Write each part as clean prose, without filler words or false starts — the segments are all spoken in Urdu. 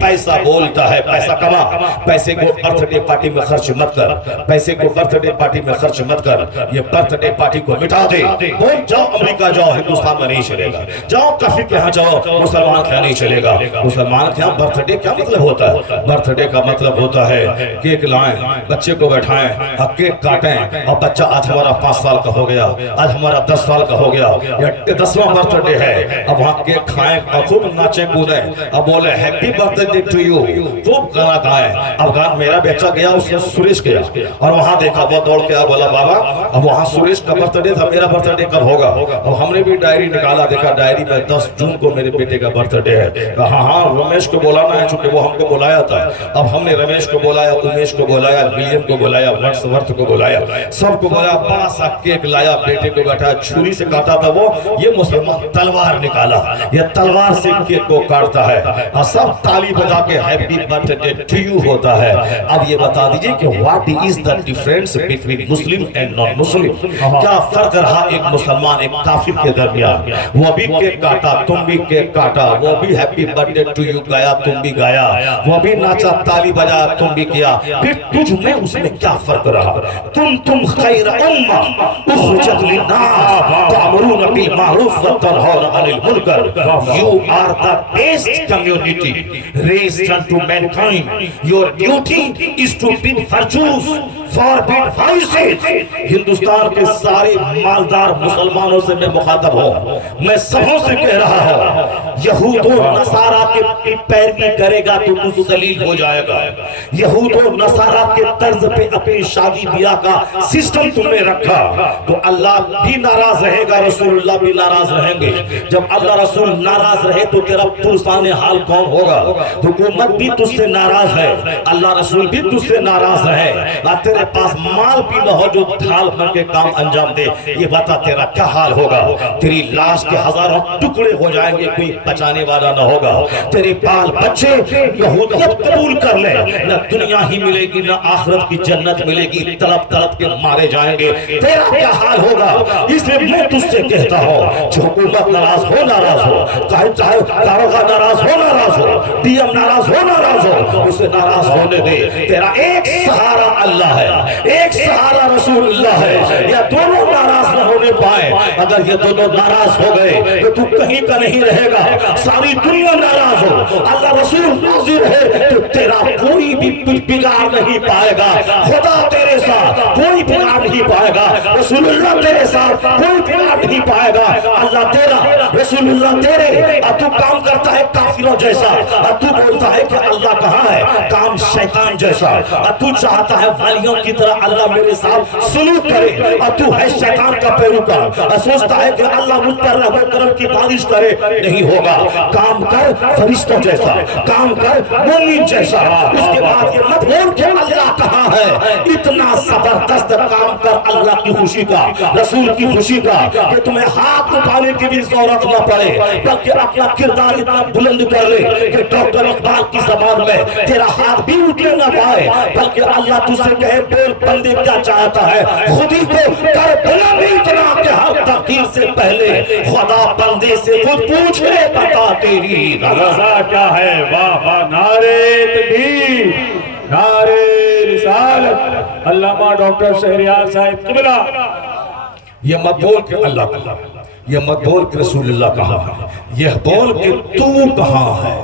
پیسہ بولتا ہے، پیسہ کما، پیسے کو برتھ ڈے پارٹی میں خرچ مت کر، پیسے کو برتھ ڈے پارٹی میں خرچ مت کر، یہ برتھ ڈے پارٹی کو مٹا دے۔ بول جاؤ امریکہ جاؤ، ہندوستان میں نہیں چلے گا، جاؤ کافر کے ہاں جاؤ، مسلمان کے ہاں نہیں چلے گا۔ مسلمان کے ہاں برتھ ڈے کیا مطلب ہوتا ہے؟ برتھ ڈے کا مطلب ہوتا ہے کیک لائیں، بچے کو بیٹھائیں، کیک کاٹیں، اور بچہ آج ہمارا 5 سال کا ہو گیا، آج ہمارا 10 سال کا ہو گیا، یہ 10واں برتھ ڈے ہے، اب وہاں کیک کھائیں اور خوب ناچیں کودیں، اب بولے happy birthday to you, خوب گانا گائیں۔ اب گانا میرا بچہ گیا، اس نے سریش گیا اور وہاں دیکھا، وہ دوڑ کے بولا بابا اب وہاں سریش کا برتھ ڈے تھا، میرا برتھ ڈے کب ہوگا؟ اب ہم نے بھی ڈائری نکالا، دیکھا ڈائری میں 10 جون کو میرے بیٹے کا برتھ ڈے ہے۔ ہاں ہاں رمیش کو بولانا ہے، چونکہ وہ ہم کو بلایا تھا۔ اب ہم نے رمیش کو بولایا، امیش کو بولایا، ولیم کو بولایا، ورث کو بولایا، سب کو بولایا، بڑا سا کیک لایا، بیٹے کو بیٹھا، چھری سے کاٹا تھا وہ، یہ مسلمان تلوار نکالا، یہ تلوار سے کیک کو کاٹتا ہے، اور سب تالی بجا کے happy birthday to you ہوتا ہے۔ اب یہ بتا دیجئے کہ what is the difference between Muslim and non Muslim? کیا فرق رہا ایک مسلمان ایک کافر کے درمیان؟ وہ بھی کیک کاٹا، تم بھی کیک کاٹا، وہ بھی happy birthday to you گایا، تم بھی گایا، وہ بھی ناچا تالی بجایا، تم بھی کیا، پھر تجھ میں اس میں کیا فرق رہا؟ تم خیر امہ اخرجت للناس تأمرون بالمعروف وتنہون عن المنکر، you are the best community raised unto mankind. Your duty is to bid virtues, forbid vices. Hindustan کے سارے مالدار مسلمانوں سے میں مخاطب ہوں، میں سبوں سے کہہ رہا ہوں، یہود و نصارہ کے پیروی کرے گا تو تو ذلیل ہو جائے گا۔ یہود و نصارہ کے طرز پہ اپنی شادی بیاہ کا سسٹم تم نے رکھا تو اللہ بھی ناراض رہے گا، رسول اللہ بھی ناراض رہیں گے۔ جب اللہ رسول ناراض رہے تو تیرا پرسان حال کون ہوگا؟ حکومت بھی تجھ سے ناراض ہے، اللہ رسول بھی تجھ سے ناراض رہے، اور تیرے پاس مال بھی نہ ہو جو ڈھال بن کے کام انجام دے، یہ بتا تیرا کیا حال ہوگا؟ تیری لاش کے ہزاروں ٹکڑے ہو جائیں گے، کوئی بچانے والا نہ ہوگا۔ تیرے بال بچے یہودیت قبول کر لیں، نہ دنیا ہی ملے گی نہ آخرت کی جنت ملے گی، تڑپ تڑپ کے مارے جائیں گے، تیرا کیا حال ہوگا؟ اس لیے میں تجھ سے کہتا ہوں، جو حکومت ناراض ہو چاہے داروغہ ناراض ہو، ڈی ایم ناراض ہو، اسے ناراض ہونے دے۔ تیرا ایک سہارا اللہ ہے، ایک سہارا رسول اللہ ہے، یا دونوں ناراض نہ ہونے پائے۔ اگر یہ دونوں ناراض ہو گئے تو کہیں کا نہیں رہے گا، ساری دنیا ناراض ہو، اللہ رسول حاضر ہے تو تیرا کوئی بھی بگاڑ نہیں پائے گا۔ خدا تیرے ساتھ کوئی بگاڑ نہیں پائے گا، رسول اللہ تیرے ساتھ کوئی بگاڑ نہیں پائے گا۔ اللہ تیرا، رسول اللہ تیرے، اور تو کام کرتا ہے کافروں جیسا، اور تو بولتا ہے کہ اللہ کہاں ہے، کام شیطان جیسا، اور تو چاہتا ہے ولیوں کی طرح اللہ میرے ساتھ سلوک کرے، اور تو ہے شیطان کا پیروکار، اور سوچتا ہے کہ اللہ مجھ پر رحمت کرم کی بارش کرے، نہیں ہوگا۔ کام کر فرشتوں جیسا، کام کر مومن جیسا، اس کے بعد یہ مت بول کہ اللہ کہاں ہے۔ اتنا زبردست کام کر اللہ کی خوشی کا، رسول کی خوشی کا، کہ تمہیں ہاتھ اٹھانے کی بھی ضرورت نہ پڑے، بلکہ اپنا کردار اتنا بلند کر لے کہ ڈاکٹر اقبال کی زبان میں تیرا ہاتھ بھی اٹھنے نہ پائے، بلکہ اللہ تجھ سے کہے بول بندے کیا چاہتا ہے، خود ہی کو کر بلند اتنا کہ ہر تقدیر سے پہلے خدا بندے سے خود پوچھے بتا تیری رضا کیا ہے۔ واہ واہ، نعرہ تکبیر، نعرہ رسالت، علامہ ڈاکٹر شہریار صاحب قبلہ۔ یہ مت بول کہ اللہ کہاں ہے، یہ مت بول کہ رسول اللہ کہاں ہے، یہ بول کہ تو کہاں ہے۔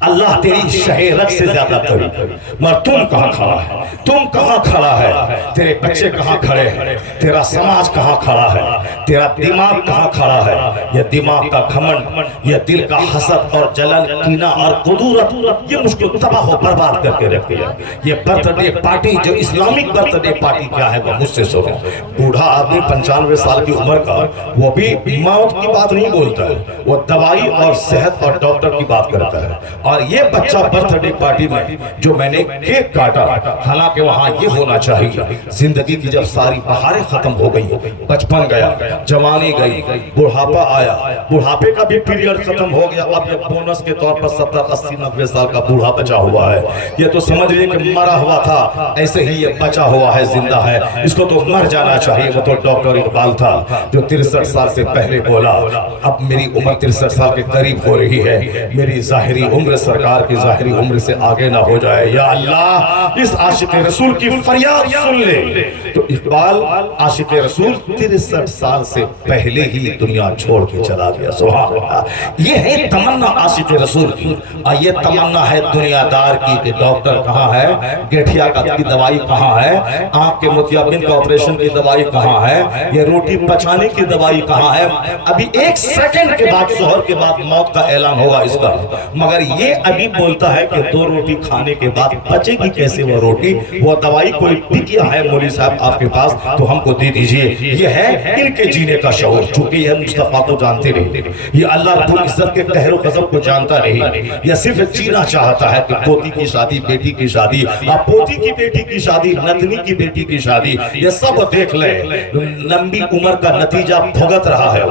اللہ تیری شہ رگ سے زیادہ قریب ہے، مگر تم کہاں کھڑا ہے، تم کہاں کھڑا ہے، تیرے بچے کہاں کھڑے ہیں، تیرا سماج کہاں کھڑا ہے، تیرا دماغ کہاں کھڑا ہے۔ یہ دماغ کا گھمنڈ، یہ دل کا حسد اور جلن، کینہ اور قدورت، یہ مجھ کو تباہ و برباد کر کے رکھ دیا۔ یہ برتھ ڈے پارٹی جو اسلامک برتھ ڈے پارٹی کیا ہے وہ مجھ سے سنو۔ بوڑھا آدمی 95 سال کی عمر کا، وہ بھی موت کی بات نہیں بولتا ہے، وہ دوائی اور صحت اور ڈاکٹر کی بات کرتا ہے۔ اور یہ بچہ برتھ ڈے پارٹی میں جو میں نے کیک کاٹا، حالانکہ وہاں یہ ہونا چاہیے، زندگی کی جب ساری بہاریں ختم ہو گئی، بچپن گیا، جوانی گئی، بڑھاپا آیا، بڑھاپے کا بھی پیریڈ ختم ہو گیا، اب یہ بونس کے طور پر 70 80 90 سال کا بوڑھا بچا ہوا ہے۔ یہ تو سمجھ لیے کہ مرا ہوا تھا، ایسے ہی یہ بچا ہوا ہے، زندہ ہے، اس کو تو مر جانا چاہیے۔ وہ تو ڈاکٹر اقبال تھا جو 63 سال سے پہلے بولا اب میری عمر 63 سال کے قریب ہو رہی ہے، میری ظاہری عمر عمر سرکار کی ظاہری عمر سے آگے نہ ہو جائے. یا اللہ اس عاشق رسول کی فریاد سن لے. تو اقبال عاشق رسول 63 سال سے پہلے ہی دنیا چھوڑ کے چلا گیا. سبحان اللہ. یہ ہے تمنا عاشق رسول کی. یہ تمنا ہے دنیا دار کی کہ ڈاکٹر کہاں ہے, گٹھیا کی دوائی کہاں ہے, آنکھ کے متیابن کا آپریشن کی دوائی کہاں ہے, یہ روٹی پچانے کی دوائی کہاں ہے. ابھی 1 سیکنڈ کے بعد ظہر کے بعد موت کا اعلان ہوگا اس کا, مگر یہ ابھی بولتا ہے کہ 2 روٹی کھانے کے بعد بچے گی کیسے وہ روٹی, وہ دوائی کوئی ٹکیا ہے مولوی صاحب آپ کے پاس تو ہم کو دے دیجئے. یہ ہے ان کے جینے کا شعور. چونکہ یہ مصطفیٰ کو جانتے نہیں, یہ اللہ رب العزت کے قہر و غضب کو جانتا نہیں, یہ صرف جینا چاہتا ہے کہ پوتی کی شادی, بیٹی کی شادی, پوتی کی بیٹی کی شادی, نتنی کی بیٹی کی شادی, یہ سب دیکھ لے. لمبی عمر کا نتیجہ بھگت رہا ہے.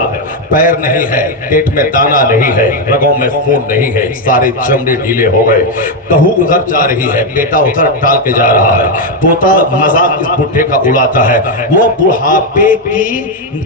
پیر نہیں ہے, پیٹ میں دانا نہیں ہے, رگوں میں خون نہیں ہے, سارے چمڑے ڈھیلے ہو گئے. بہو ادھر جا رہی ہے, بیٹا ادھر ٹال کے جا رہا ہے, پوتا مذاق اس بڈھے کا اڑاتا ہے. وہ بڑھاپے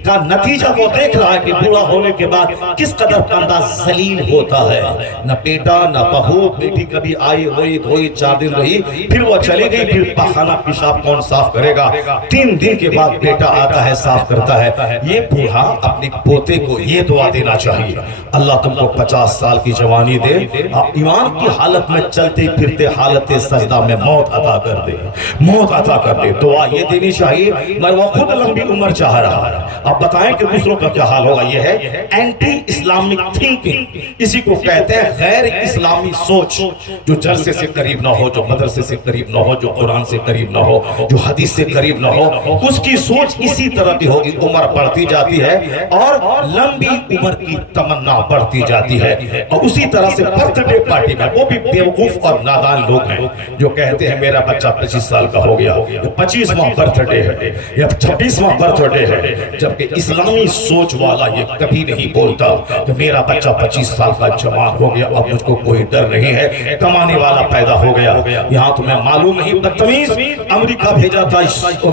کا نتیجہ وہ دیکھ رہا ہے کہ بوڑھا ہونے کے بعد کس قدر بندہ ذلیل ہوتا ہے. نہ بیٹا نہ بہو, بیٹی کبھی آئی ہوئی دھوئی 4 دن رہی, پھر وہ چلی گئی, پھر پاخانہ پیشاب کون صاف کرے گا. 3 دن کے بعد بیٹا آتا ہے, صاف کرتا ہے. یہ بوڑھا اپنے پوتے کو یہ دعا دینا چاہیے, اللہ تم کو 50 سال کی جوانی دے, ایمان کی حالت میں چلتے پھرتے حالت سجدہ میں موت عطا کر دے, موت عطا کر دے. دعا یہ دینی چاہیے. مگر وہ خود لمبی عمر چاہ رہا ہے. اب بتائیں کہ دوسروں کا کیا حال ہوگا. یہ ہے اینٹی اسلامک تھنکنگ, اسی کو کہتے ہیں غیر اسلامی سوچ. جو جلسے سے قریب نہ ہو, جو مدرسے سے قریب نہ ہو, جو قرآن سے قریب نہ ہو, جو حدیث سے قریب نہ ہو, اس کی سوچ اسی طرح کی ہوگی. عمر بڑھتی جاتی ہے اور لمبی عمر کی تمنا بڑھتی جاتی ہے. اور اسی طرح سے برتھ ڈے پارٹی میں وہ بھی بیوقوف اور نادان لوگ ہیں جو کہتے ہیں میرا بچہ 25 سال کا ہو گیا, یہ 25واں برتھ ڈے ہے, یہ 26واں برتھ ڈے ہے. جبکہ اسلامی سوچ والا یہ کبھی نہیں بولتا کہ میرا بچہ 25 سال کا جوان ہو گیا, اب مجھ کو کوئی ڈر نہیں ہے, کمانے والا پیدا ہو گیا. یہاں تمہیں معلوم نہیں, بدتمیز امریکہ بھیجا تھا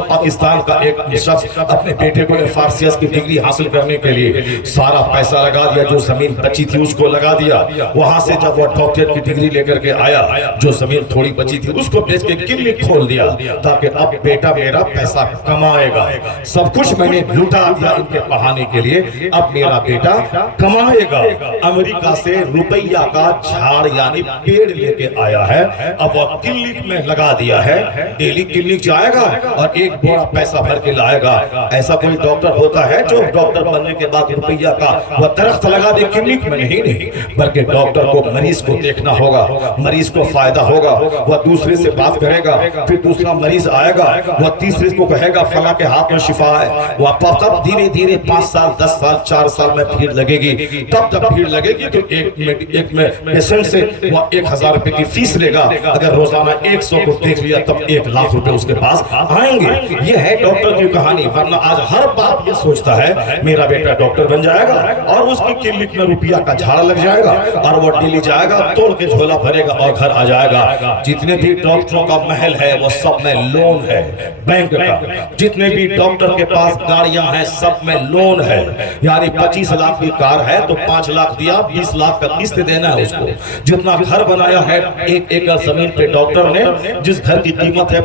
پاکستان کا ایک شخص اپنے بیٹے کو FRCS کی ڈگری حاصل کرنے کے لیے. سارا پیسہ لگا دیا, جو زمین بچی تھی اس کو لگا دیا. وہاں سے جب وہ ڈاکٹر کی ڈگری لے کر کے آیا, جو زمین تھوڑی بچی تھی اس کو بیچ کے کلینک کھول دیا تاکہ اب بیٹا میرا پیسہ کمائے گا. سب کچھ میں نے لوٹا دیا ان کے بہانے کے لیے, اب میرا بیٹا کمائے گا. امریکہ سے روپیہ کا جھاڑ یعنی پیڑ لے کے آیا ہے, اب وہ کلینک میں لگا دیا ہے. ڈیلی کلینک جائے گا اور ایک بڑا پیسہ بھر کے لائے گا. ایسا کوئی ڈاکٹر ہوتا ہے جو ڈاکٹر بننے کے بعد روپیہ کا وہ درخت لگا دے کلینک میں؟ نہیں, بلکہ ڈاکٹر کو مریض کو دیکھنا ہوگا, مریض کو فائدہ ہوگا, وہ دوسرے سے بات کرے گا, پھر دوسرا مریض آئے گا, وہ تیسرے کو کہے گا فلاں کے ہاتھ میں شفا ہے. وہ تب دھیرے دھیرے 5 سال 10 سال 4 سال میں بھیڑ لگے گی. تب جب بھیڑ لگے گی تو ایک میں پیشنٹ سے وہ 1000 روپے کی فیس لے گا. اگر روزانہ 100 کو دیکھ لیا تب 1 لاکھ روپے اس کے پاس آئیں گے. یہ ہے ڈاکٹر کی کہانی. ورنہ آج ہر باپ یہ سوچتا ہے میرا بیٹا ڈاکٹر بن جائے گا اور اس کی کلینک میں روپیہ کا جھاڑا لگ جائے گا اور وہ ڈیلی جائے گا, توڑ کے جھولا بھرے گا اور گھر آ جائے گا. جتنے بھی ڈاکٹروں کا محل ہے وہ سب میں لون ہے بینک کا. جتنے بھی ڈاکٹر کے پاس گاڑیاں ہیں سب میں لون ہے. یعنی 25 لاکھ کی کار ہے تو 5 لاکھ دیا, 20 لاکھ کا قسط دینا ہے اس کو. جتنا گھر بنایا ہے 1 ایکڑ زمین پہ ڈاکٹر نے, جس گھر کی قیمت ہے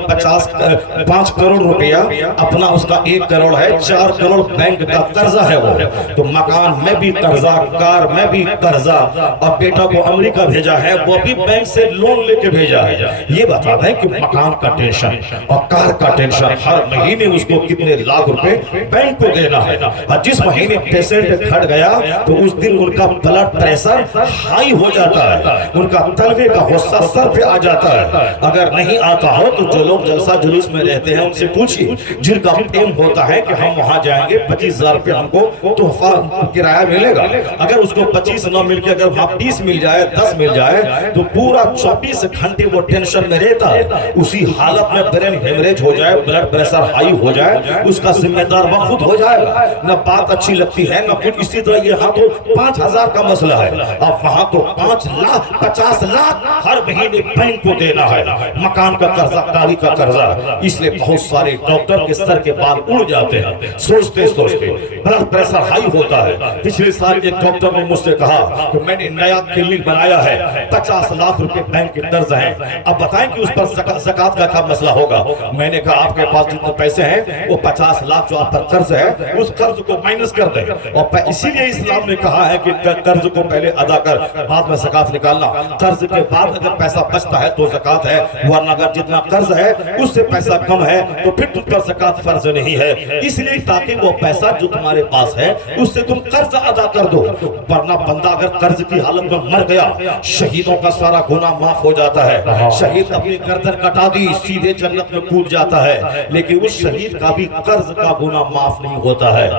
5 کروڑ روپیہ, اپنا اس کا 1 کروڑ ہے, 4 کروڑ بینک کا قرضہ ہے. وہ تو مکان میں بھی قرضہ, کار میں بھی قرضہ, اور بیٹا کو امریکہ بھیجا ہے وہ بھی بینک سے لون لے کے بھیجا ہے. یہ بتا دیں کہ مکان کا ٹینشن اور کار کا ٹینشن, ہر مہینے اس کو کتنے لاکھ روپے بینک کو دینا ہے. اور جس مہینے پیشنٹ گھٹ گیا تو اس دن ان کا بلڈ پریشر ہائی ہو جاتا ہے, ان کا تلوے کا غصہ سر پہ آ جاتا ہے. اگر نہیں آتا ہو تو جو لوگ جلسہ جلوس میں رہتے ہیں ان سے پوچھیے, جن کا ایم ہوتا ہے کہ ہم وہاں جائیں گے 25,000 روپے ہم کو تحفہ کرایہ ملے گا. اگر اس کو 25 نہ مل کے اگر وہاں 20 مل جائے 10 مل جائے تو پورا 24 گھنٹے وہ ٹینشن میں رہتا ہے. اسی حالت میں برین ہیمریج ہو جائے, بلڈ پریشر ہائی ہو جائے, اس کا ذمہ دار وہ خود ہو جائے گا. نہ بات اچھی لگتی ہے نہ کچھ. اسی طرح یہاں تو 5,000 کا مسئلہ ہے, اب وہاں تو 5 لاکھ 50 لاکھ ہر مہینے بینک کو دینا ہے. مکان کا قرضہ, گاڑی کا قرضہ. اس لیے بہت سارے ڈاکٹر کے سر کے بال اڑ جاتے ہیں سوچتے سوچتے. بلڈ پریشر ہائی ہوتا ہے. پچھلے سال ایک ڈاکٹر نے مجھ سے کہا کہ میں نے نیا کلینک بنایا آیا ہے 50 لاکھ روپے بینک کے قرض ہیں، اب بتائیں کہ اس پر زکات کا کیا مسئلہ ہوگا؟ میں نے کہا آپ کے پاس جتنے پیسے ہیں وہ 50 لاکھ جو آپ پر قرض ہے اس قرض کو مائنس کر دیں، اور اسی لیے اسلام نے کہا ہے کہ قرض کو پہلے ادا کر بعد میں زکات نکالنا، قرض کے بعد اگر پیسہ بچتا ہے تو زکات ہے، ورنہ اگر جتنا قرض ہے اس سے پیسہ کم ہے تو پھر تم پر زکات فرض نہیں ہے، اس لیے تاکہ وہ پیسہ جو تمہارے پاس ہے اس سے تم قرض ادا کر دو، ورنہ بندہ اگر قرض کی حالت میں مر گیا شہیدوں کا سارا گناہ معاف ہو جاتا ہے، شہید اپنی گردن کٹا دی سیدھے جنت میں کود جاتا ہے، لیکن اس شہید کا بھی قرض کا گناہ معاف نہیں ہوتا ہے۔